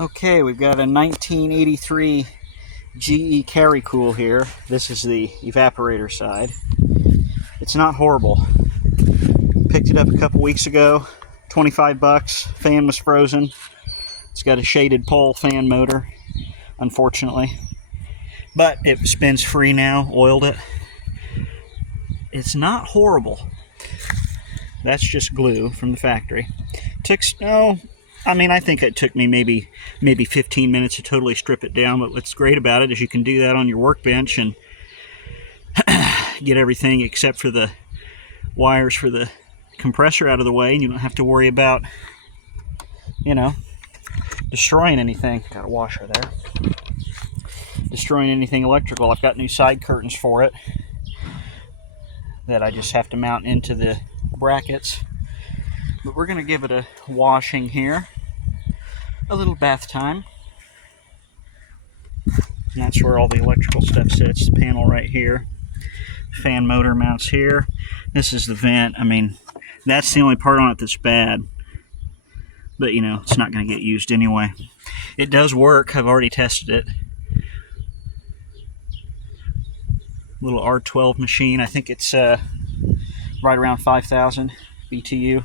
Okay, we've got a 1983 GE Carry Cool here. This is the evaporator side. It's not horrible. Picked it up a couple weeks ago, 25 bucks. Fan was frozen. It's got a shaded pole fan motor, unfortunately. But it spins free now, oiled it. It's not horrible. That's just glue from the factory. I think it took me maybe 15 minutes to totally strip it down, but what's great about it is you can do that on your workbench and get everything except for the wires for the compressor out of the way, and you don't have to worry about, destroying anything. Got a washer there. Destroying anything electrical. I've got new side curtains for it that I just have to mount into the brackets. But we're going to give it a washing here. A little bath time. And that's where all the electrical stuff sits. The panel right here. Fan motor mounts here. This is the vent. That's the only part on it that's bad. But, it's not going to get used anyway. It does work. I've already tested it. Little R12 machine. I think it's right around 5,000 BTU.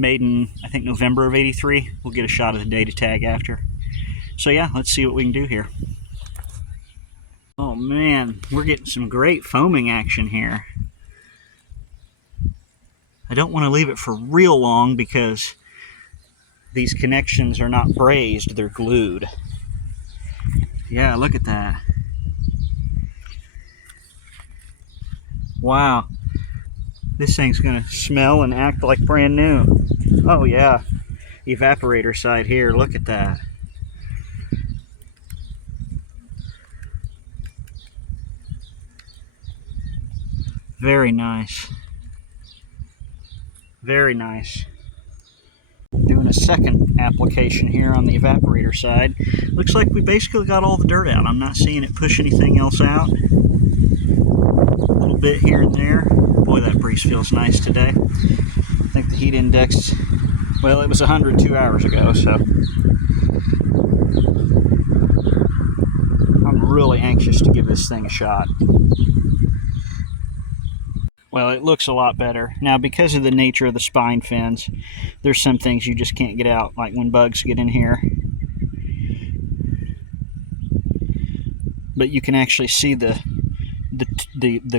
Made in, I think, November of '83. We'll get a shot of the data tag after. So yeah, let's see what we can do here. Oh man, we're getting some great foaming action here. I don't want to leave it for real long because these connections are not brazed, they're glued. Yeah, look at that. Wow. This thing's going to smell and act like brand new. Oh yeah, evaporator side here, look at that. Very nice. Very nice. Doing a second application here on the evaporator side. Looks like we basically got all the dirt out. I'm not seeing it push anything else out. A little bit here and there. Boy, that breeze feels nice today. I think the heat index, well, it was 100 2 hours ago, so I'm really anxious to give this thing a shot. Well, it looks a lot better. Now, because of the nature of the spine fins, there's some things you just can't get out, like when bugs get in here. But you can actually see the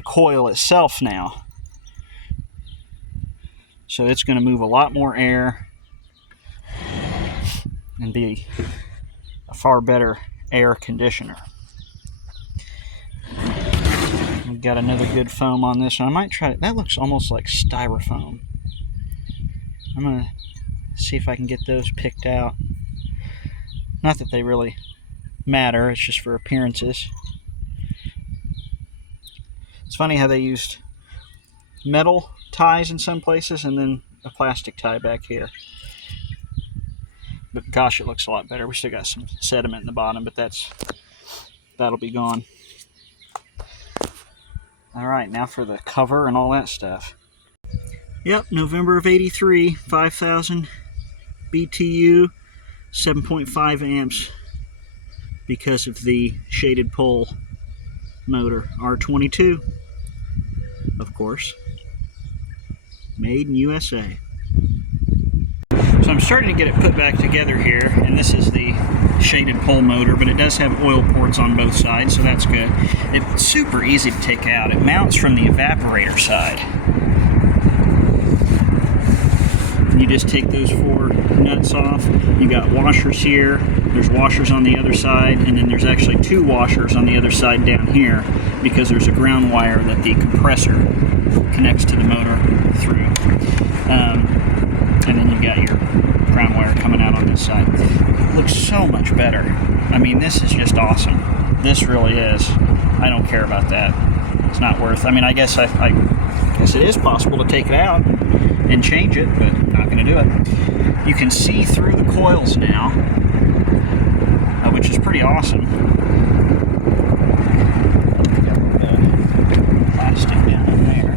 coil itself now. So it's going to move a lot more air and be a far better air conditioner. We've got another good foam on this one. I might try it. That looks almost like styrofoam. I'm going to see if I can get those picked out. Not that they really matter, it's just for appearances. It's funny how they used metal ties in some places and then a plastic tie back here. But gosh, it looks a lot better. We still got some sediment in the bottom, but that'll be gone. Alright, now for the cover and all that stuff. Yep, November of '83, 5,000 BTU, 7.5 amps because of the shaded pole motor. R22, of course. Made in USA. So I'm starting to get it put back together here, and this is the shaded pole motor, but it does have oil ports on both sides, so that's good. It's super easy to take out. It mounts from the evaporator side. You just take those 4 nuts off. You got washers here, there's washers on the other side, and then there's actually 2 washers on the other side down here because there's a ground wire that the compressor connects to the motor through. And then you got your ground wire coming out on this side. It looks so much better. This is just awesome. This really is. I don't care about that. It's not worth. I guess I guess it is possible to take it out and change it, but I'm not going to do it. You can see through the coils now, which is pretty awesome. Plastic down in there.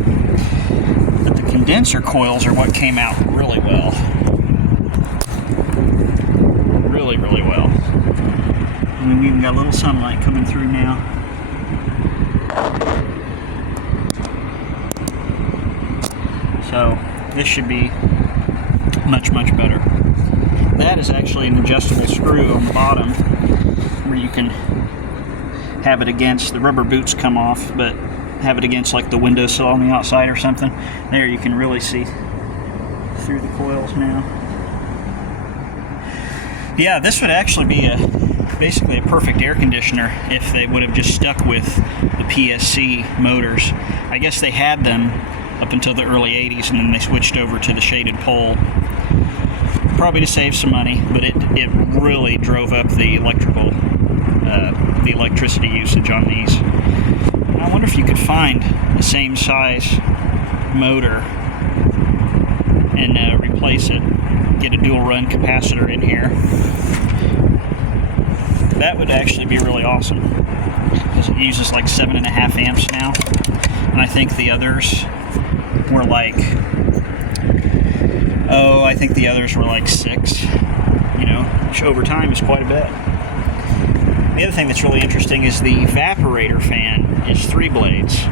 But the condenser coils are what came out really well. Really really, really well. And we even got a little sunlight coming through now. So this should be much, much better. That is actually an adjustable screw on the bottom where you can have it against, the rubber boots come off, but have it against like the windowsill on the outside or something. There you can really see through the coils now. Yeah, this would actually be basically a perfect air conditioner if they would have just stuck with the PSC motors. I guess they had them up until the early 80s, and then they switched over to the shaded pole. Probably to save some money, but it really drove up the electricity usage on these. And I wonder if you could find the same size motor and replace it, get a dual run capacitor in here. That would actually be really awesome, because it uses like 7.5 amps now, and I think the others were like, I think the others were like 6, which over time is quite a bit. The other thing that's really interesting is the evaporator fan is 3 blades,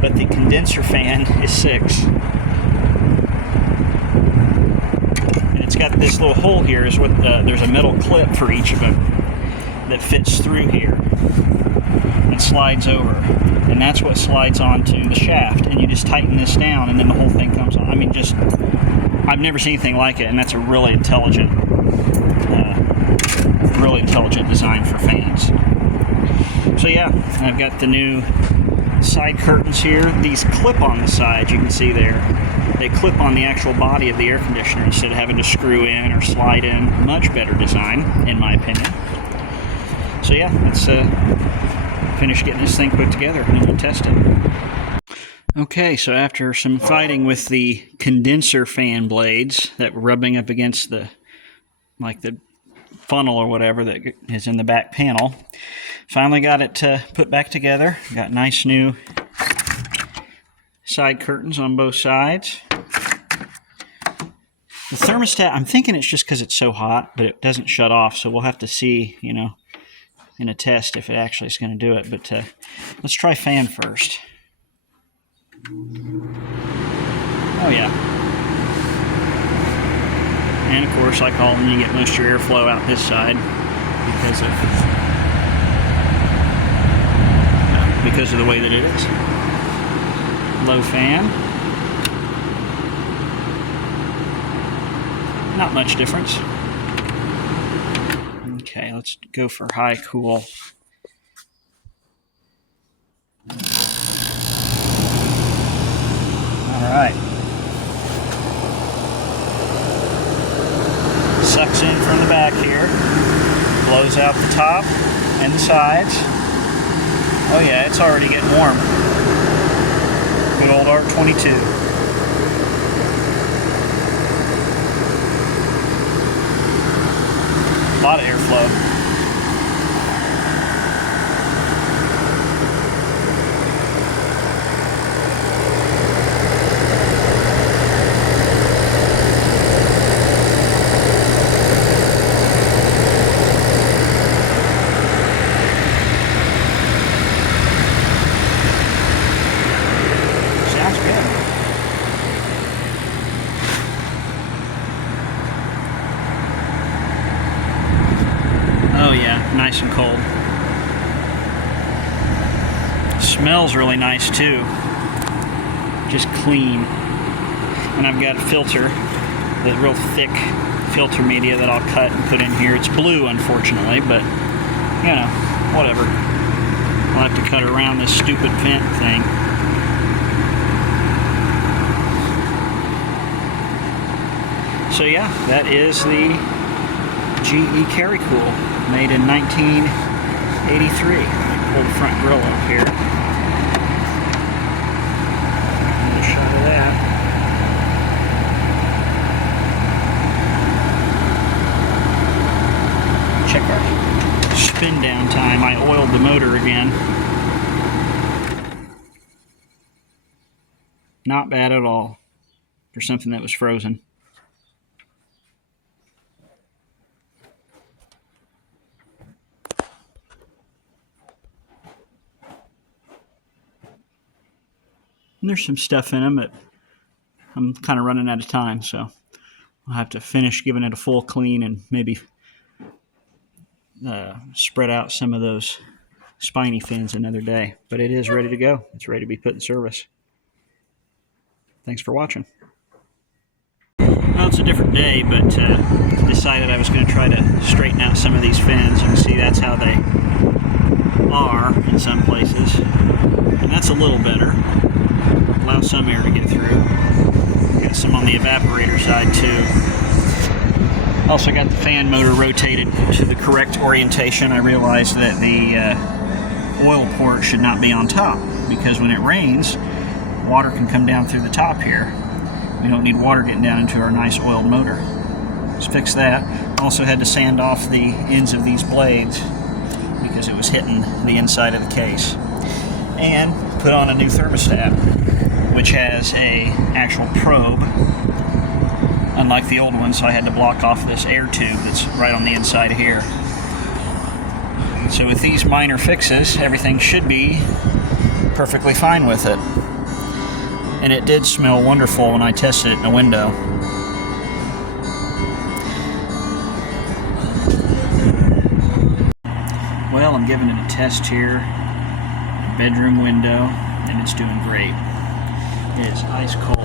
but the condenser fan is 6. And it's got this little hole here, there's a metal clip for each of them that fits through here and slides over. And that's what slides onto the shaft. And you just tighten this down and then the whole thing comes on. I mean, I've never seen anything like it, and that's a really intelligent design for fans. So yeah, I've got the new side curtains here. These clip on the side, you can see there. They clip on the actual body of the air conditioner instead of having to screw in or slide in. Much better design, in my opinion. So yeah, let's finish getting this thing put together and then we'll test it. Okay, so after some fighting with the condenser fan blades that were rubbing up against the funnel or whatever that is in the back panel, finally got it put back together. Got nice new side curtains on both sides. The thermostat, I'm thinking it's just because it's so hot, but it doesn't shut off, so we'll have to see, in a test if it actually is going to do it. But let's try fan first. Oh yeah. And of course, like Alden, you get most of your airflow out this side because of the way that it is. Low fan. Not much difference. Okay, let's go for high cool. Alright. Sucks in from the back here. Blows out the top and the sides. Oh yeah, it's already getting warm. Good old R22. A lot of airflow. Sounds good. Oh yeah, nice and cold. Smells really nice too. Just clean. And I've got a filter, the real thick filter media that I'll cut and put in here. It's blue, unfortunately, but whatever. I'll have to cut around this stupid vent thing. So yeah, that is the GE Carry Cool, made in 1983. Pull the front grill up here. Another shot of that. Check our spin down time. I oiled the motor again. Not bad at all for something that was frozen. And there's some stuff in them, but I'm kind of running out of time, so I'll have to finish giving it a full clean and maybe spread out some of those spiny fins another day. But it is ready to go. It's ready to be put in service. Thanks for watching. Well, it's a different day, but decided I was going to try to straighten out some of these fins. You can see that's how they are in some places. And that's a little better. Allow some air to get through. Got some on the evaporator side too. Also got the fan motor rotated to the correct orientation. I realized that the oil port should not be on top, because when it rains, water can come down through the top here. We don't need water getting down into our nice oiled motor. Let's fix that. Also had to sand off the ends of these blades because it was hitting the inside of the case. And put on a new thermostat, which has a actual probe, unlike the old one, so I had to block off this air tube that's right on the inside of here. So with these minor fixes, everything should be perfectly fine with it. And it did smell wonderful when I tested it in a window. Well, I'm giving it a test here, bedroom window, and it's doing great. It is ice cold.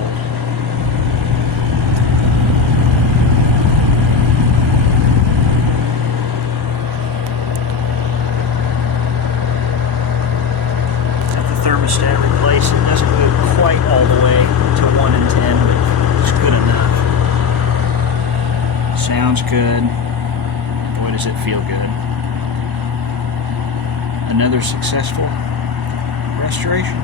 Thermostat replaced. It doesn't go quite all the way to 1 in 10, but it's good enough. Sounds good. Boy, does it feel good. Another successful restoration.